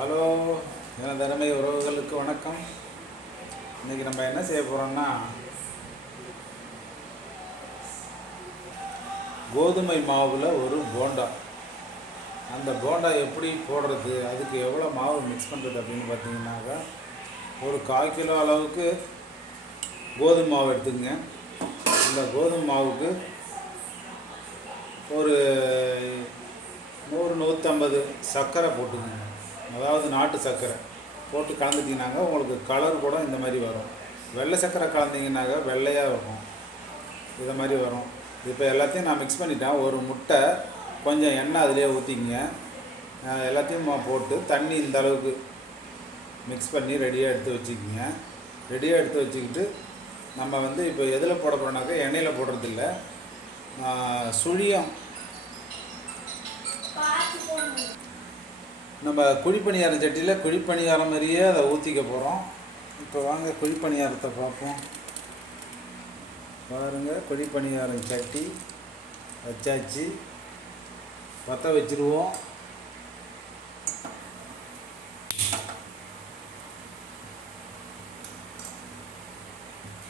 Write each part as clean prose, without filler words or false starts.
Hello, எனது அருமை உறவுகளுக்கு வணக்கம். இன்றைக்கி நம்ம என்ன செய்ய போகிறோம்னா, கோதுமை மாவில் ஒரு போண்டா. அந்த போண்டா எப்படி போடுறது, அதுக்கு எவ்வளோ மாவு மிக்ஸ் பண்ணுறது அப்படின்னு பார்த்தீங்கன்னாக்கா, ஒரு 1/4 கிலோ அளவுக்கு கோதுமை மாவு எடுத்துக்கங்க. இந்த கோதுமை மாவுக்கு ஒரு 100-150 சர்க்கரை போட்டுக்கோங்க. அதாவது நாட்டு சர்க்கரை போட்டு கலந்துட்டிங்கனாக்கா உங்களுக்கு கலர் கூட இந்த மாதிரி வரும். வெள்ளை சர்க்கரை கலந்திங்கனாக்கா வெள்ளையாக இருக்கும், இதை மாதிரி வரும். இப்போ எல்லாத்தையும் நான் மிக்ஸ் பண்ணிட்டேன். ஒரு முட்டை, கொஞ்சம் எண்ணெய் அதிலே ஊற்றிங்க. எல்லாத்தையும் போட்டு தண்ணி இந்த அளவுக்கு மிக்ஸ் பண்ணி ரெடியாக எடுத்து வச்சுக்கிங்க. ரெடியாக எடுத்து வச்சுக்கிட்டு நம்ம இப்போ எதில் போட போகிறோம்னாக்கா எண்ணெயில் போடுறதில்ல, சுழியம் நம்ம குழிப்பணியாரம் சட்டியில் குழிப்பணியாரம் மாதிரியே அதை ஊற்றிக்க போகிறோம். இப்போ வாங்க குழிப்பணியாரத்தை பார்ப்போம். பாருங்கள், குழிப்பணியாரம் சட்டி வச்சாச்சு. பற்ற வச்சுருவோம்.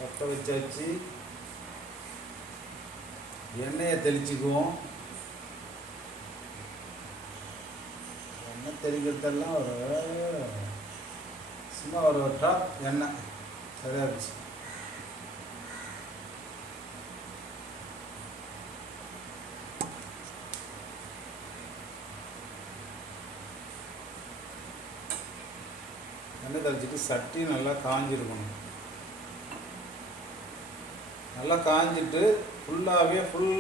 பற்ற வச்சாச்சு. எண்ணெயை தெளிச்சுக்குவோம். எண்ணெய் தெளிக்கிறதெல்லாம் சும்மா ஒரு ட்ராப் எண்ணெய் சரியாச்சு. எண்ணெய் தெளிச்சிட்டு சட்டி நல்லா காஞ்சிருக்கணும். நல்லா காஞ்சிட்டு ஃபுல்லாகவே ஃபுல்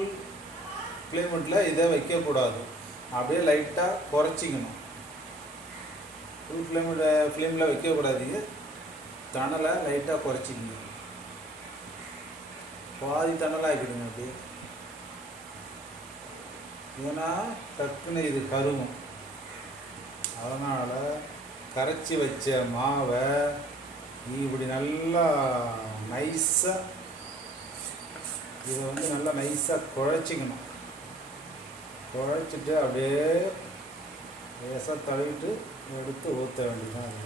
ஃப்ளேமில் இதை வைக்கக்கூடாது, அப்படியே லைட்டாக குறைச்சிக்கணும். ஃபுல் ஃப்ளேமில் வைக்கக்கூடாதீங்க, தணலை லைட்டாக குறைச்சிக்கங்க. பாதி தணலாக ஆக்கிடுங்க அப்படியே, ஏன்னா டக்குன்னு இது கருகும். அதனால் கரைச்சி வச்ச மாவை இப்படி நல்லா நைஸாக இதை நல்லா நைஸாக குழைச்சிக்கணும். குழைச்சிட்டு அப்படியே லேசாக தடவிட்டு எடுத்து ஊற்ற வேண்டியதான்.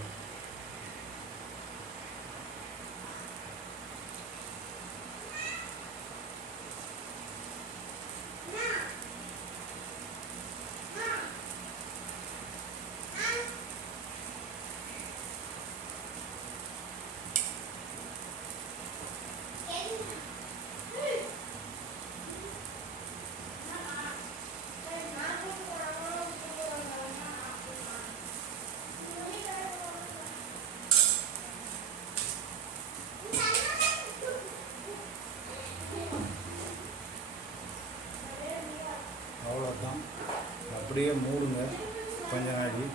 அவ்வளோதான், அப்படியே மூடுங்க கொஞ்ச நாளைக்கு.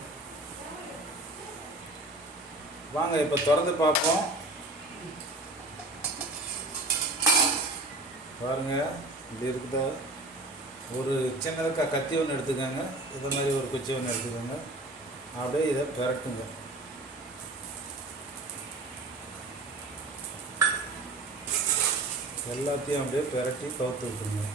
வாங்க இப்போ திறந்து பார்ப்போம். பாருங்க, இப்படி இருக்குதா. ஒரு சின்னதுக்கு கத்தி ஒன்று எடுத்துக்கோங்க, இதை மாதிரி ஒரு குச்சி ஒன்று எடுத்துக்கோங்க. அப்படியே இதை பெரட்டுங்க. எல்லாத்தையும் அப்படியே பெரட்டி கவுத்து விட்டுருங்க.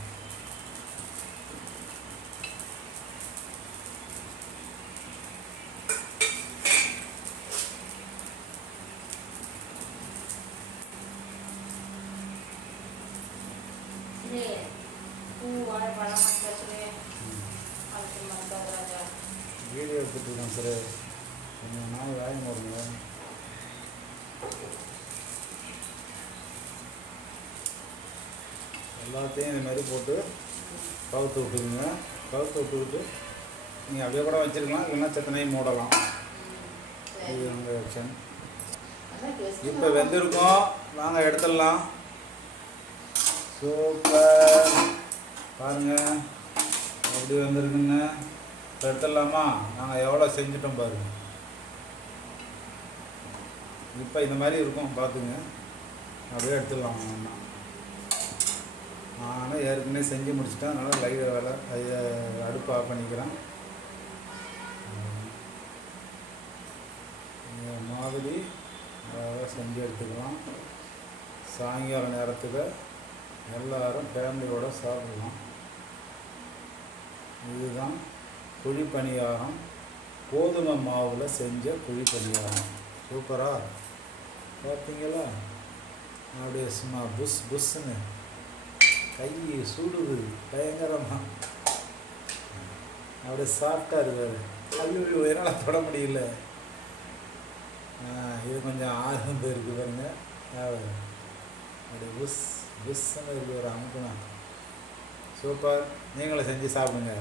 வீடியோ எடுத்துட்டுருக்கோம் சார், கொஞ்சம் நாள் வேலை போடுங்க. எல்லாத்தையும் இது மாதிரி போட்டு கவுத்து விட்டுருங்க. கவுத்து விட்டுக்கிட்டு நீங்கள் அப்படியே கூட வச்சுருக்கலாம், இல்லைன்னா செத்தனையும் மூடலாம். இது உங்கள் ஆப்ஷன். இப்போ வெந்திருக்கோம், வாங்க எடுத்துடலாம். சூப்பர், பாருங்கள் எப்படி வந்திருக்குன்னு. எடுத்துடலாமா? நாங்கள் எவ்வளோ செஞ்சிட்டோம் பாருங்கள். இப்போ இந்த மாதிரி இருக்கும், பார்த்துங்க. அப்படியே எடுத்துடலாம். நானும் ஏற்கனவே செஞ்சு முடிச்சிட்டேன், அதனால் லைட் வேலை அடுப்பு ஆஃப் பண்ணிக்கிறேன். இந்த மாதிரி அழகாக செஞ்சு எடுத்துக்கலாம். சாயங்கால நேரத்துக்கு எல்லோரும் ஃபேமிலியோடு சாப்பிடலாம். இதுதான் குழி பணியாரம் கோதுமை மாவில் செஞ்ச குழி பணியாரம். சூப்பரா பார்த்தீங்களா? அப்படியே சும்மா புஷ் புஷ்ன்னு கை சுடுது பயங்கரமாக. அப்படியே சாஃப்டாக இருக்காரு. ஐயோ என்னால் தொட முடியல. இது கொஞ்சம் ஆர்வம் இருக்குது பாருங்க. அப்படியே புஷ் புஷ்ன்னு இருக்கு ஒரு அமுக்குனா. சூப்பர். நீங்களும் செஞ்சு சாப்பிடுங்க.